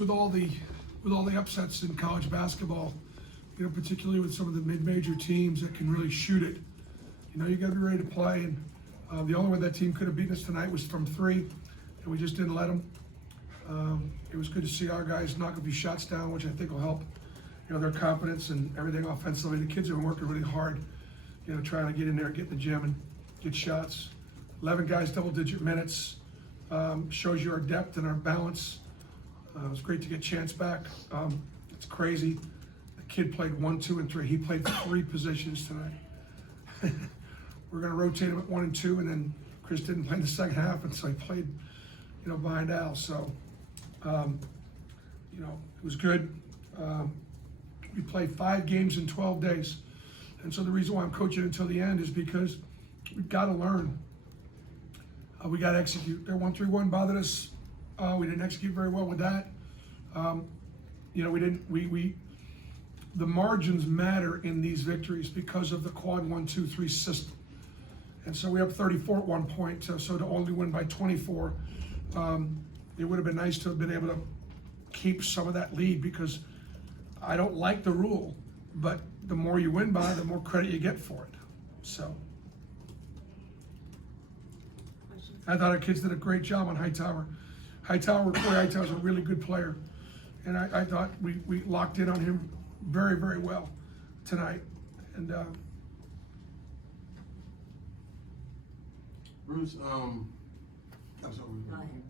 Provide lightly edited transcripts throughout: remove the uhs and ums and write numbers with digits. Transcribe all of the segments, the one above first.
with all the upsets in college basketball, you know, particularly with some of the mid-major teams that can really shoot it. You know, you got to be ready to play, and the only way that team could have beaten us tonight was from three, and we just didn't let them. It was good to see our guys knock a few shots down, which I think will help, you know, their confidence and everything offensively. The kids have been working really hard, you know, trying to get in there, get in the gym and get shots. 11 guys, double-digit minutes, shows you our depth and our balance. It was great to get Chance back. It's crazy. The kid played 1, 2, and 3. He played 3 positions tonight. We're going to rotate him at 1 and 2, and then Chris didn't play in the second half, and so he played, you know, behind Al. So, you know, it was good. We played 5 games in 12 days, and so the reason why I'm coaching until the end is because we've got to learn. We got to execute. Their 1-3-1 bothered us. We didn't execute very well with that. You know, the margins matter in these victories because of the quad 1-2-3 system. And so we up 34 at one point, so to only win by 24, it would have been nice to have been able to keep some of that lead, because I don't like the rule, but the more you win by, the more credit you get for it. So I thought our kids did a great job on Hightower. Corey Hightower's a really good player, and I thought we locked in on him very, very well tonight. And Bruce, I'm sorry. Go ahead.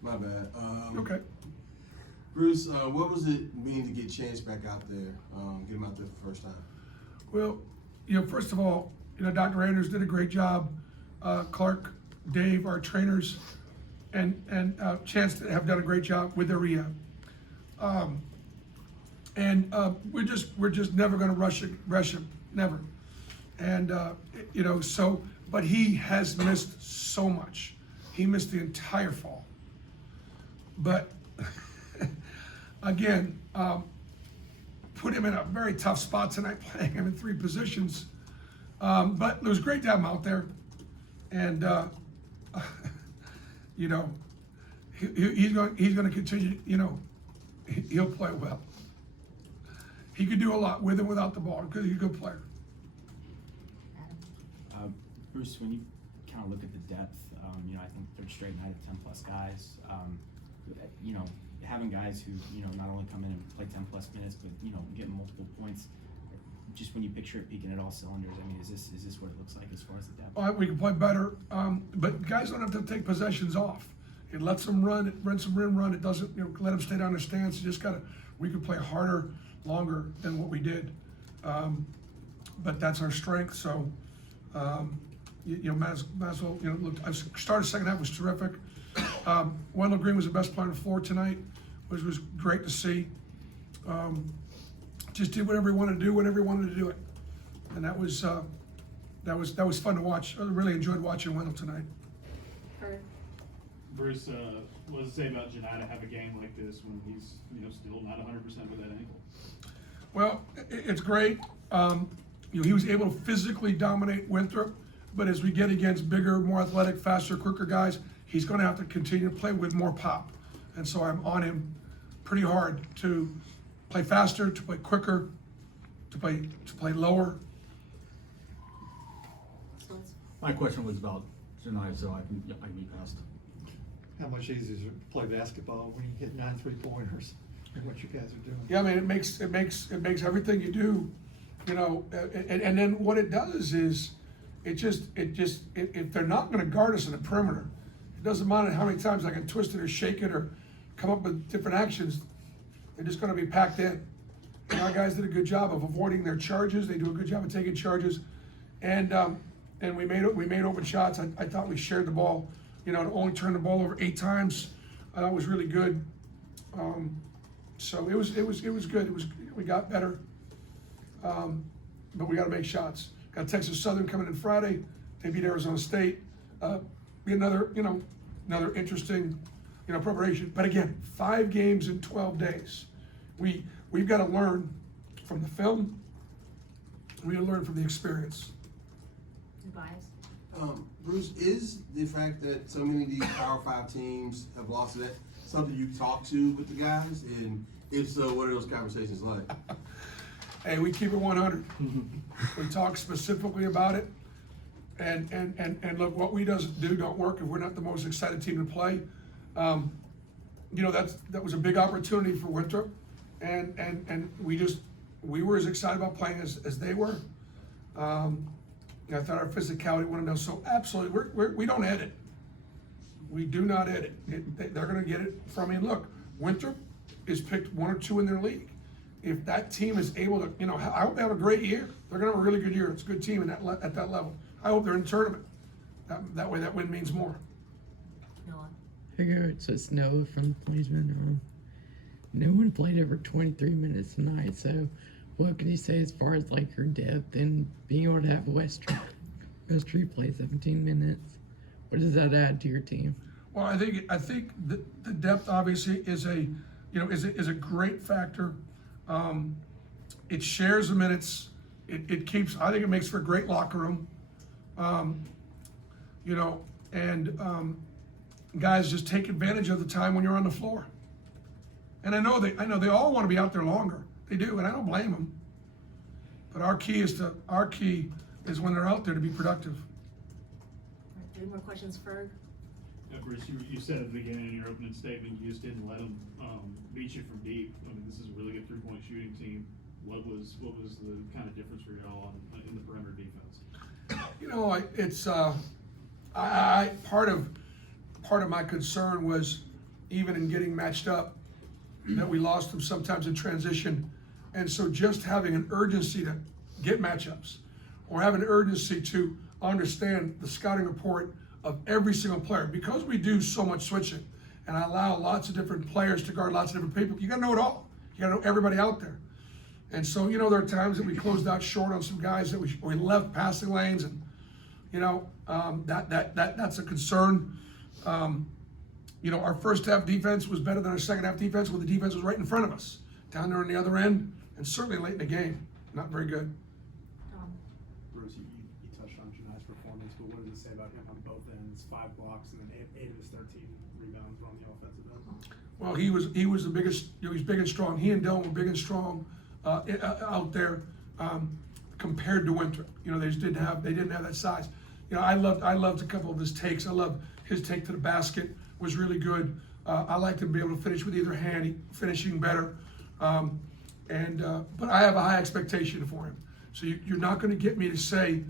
My bad. okay. Bruce, what was it mean to get Chance back out there, get him out there for the first time? Well, you know, first of all, you know, Dr. Anders did a great job. Clark, Dave, our trainers, and Chance have done a great job with their rehab. We're just never going to rush him, never. And you know, so, but he has missed so much. He missed the entire fall. But again, put him in a very tough spot tonight, playing him in 3 positions. But it was great to have him out there, and you know, he's going to continue. You know, he'll play well. He could do a lot with and without the ball because he's a good player. Bruce, when you kind of look at the depth, you know, I think third straight night of 10+ guys. You know, having guys who, you know, not only come in and play 10+ minutes, but, you know, get multiple points. Just when you picture it peaking at all cylinders, I mean, is this what it looks like as far as the depth? We can play better, but guys don't have to take possessions off. It lets them run. It runs some rim run. It doesn't, you know, let them stay down their stance. You just gotta. We could play harder, longer than what we did, but that's our strength. So, you know, Maswell, you know, look, I started second half was terrific. Wendell Green was the best player on the floor tonight, which was great to see. Just did whatever he wanted to do, whenever he wanted to do it, and that was fun to watch. I really enjoyed watching Wendell tonight. Kurt. Bruce, what does it say about Janai to have a game like this when he's, you know, still not 100% with that ankle? Well, it's great. You know, he was able to physically dominate Winthrop, but as we get against bigger, more athletic, faster, quicker guys, he's going to have to continue to play with more pop. And so I'm on him pretty hard to play faster, to play quicker, to play lower. My question was about Janai, so I can be passed. How much easier is it to play basketball when you hit 9 3-pointers and what you guys are doing? Yeah, I mean, it makes everything you do, you know, and then what it does is if they're not going to guard us in the perimeter, it doesn't matter how many times I can twist it or shake it or come up with different actions. They're just going to be packed in. And our guys did a good job of avoiding their charges. They do a good job of taking charges, and we made open shots. I thought we shared the ball. You know, to only turn the ball over 8 times, I thought was really good. So it was good. We got better, but we got to make shots. Got Texas Southern coming in Friday. They beat Arizona State. Be another interesting, you know, preparation. But again, 5 games in 12 days. We've got to learn from the film. We got to learn from the experience. Tobias. Bruce, is the fact that so many of these Power 5 teams have lost it, something you talk to with the guys? And if so, what are those conversations like? Hey, we keep it 100. We talk specifically about it. And look, what we don't work if we're not the most excited team to play. You know, that was a big opportunity for Winthrop. And we were as excited about playing as they were. I thought our physicality wanted to know. So absolutely, we don't edit. We do not edit. They're going to get it from me. Look, Winthrop is picked 1 or 2 in their league. If that team is able to, you know, I hope they have a great year. They're going to have a really good year. It's a good team at that level. I hope they're in the tournament. That way, that win means more. Noah. Hey guys, it's Noah from Plainsman. No one played over 23 minutes tonight, so what can you say as far as like your depth and being able to have Westry play 17 minutes? What does that add to your team? Well, I think the depth obviously is a great factor. It shares the minutes. It keeps. I think it makes for a great locker room. You know, and guys just take advantage of the time when you're on the floor. And I know they all want to be out there longer. They do, and I don't blame them. But our key is when they're out there to be productive. All right, 3 more questions, Ferg. Yeah, Bruce, you said at the beginning in your opening statement, you just didn't let them beat you from deep. I mean, this is a really good 3-point shooting team. What was the kind of difference for y'all in the perimeter defense? You know, part of my concern was even in getting matched up that we lost them sometimes in transition, and so just having an urgency to get matchups or have an urgency to understand the scouting report of every single player, because we do so much switching and I allow lots of different players to guard lots of different people. You got to know it all. You got to know everybody out there. And so, you know, there are times that we closed out short on some guys that we left passing lanes, and you know, that's a concern. You know, our first half defense was better than our second half defense when the defense was right in front of us, down there on the other end, and certainly late in the game. Not very good. Tom. Bruce, you touched on Janai's performance, but what does it say about him on both ends? 5 blocks and then 8 of his 13 rebounds were on the offensive end. Well, he was the biggest. You know, he's big and strong. He and Dylan were big and strong out there compared to Winthrop. You know, they didn't have that size. You know, I loved a couple of his takes. I love his take to the basket was really good. I liked him being able to finish with either hand, finishing better. But I have a high expectation for him. So you're not going to get me to say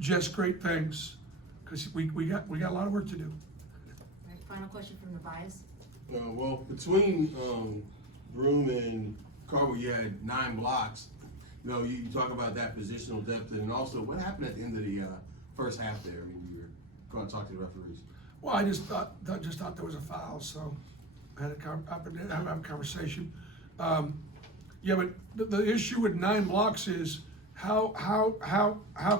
just great things, because we got a lot of work to do. All right, final question from the bias. Well, between Broome and Carver, you had 9 blocks. You know, you talk about that positional depth, and also what happened at the end of the first half there? I mean, you were going to talk to the referees. Well, I just thought there was a foul, so I had to have a conversation. Yeah, but the issue with 9 blocks is how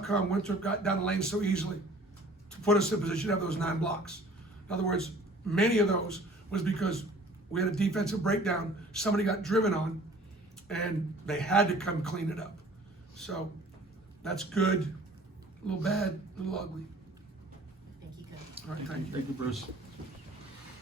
come Winthrop got down the lane so easily to put us in position to have those 9 blocks? In other words, many of those was because we had a defensive breakdown, somebody got driven on, and they had to come clean it up. So that's good, a little bad, a little ugly. Thank you, Coach. All right, thank you. Thank you, Bruce.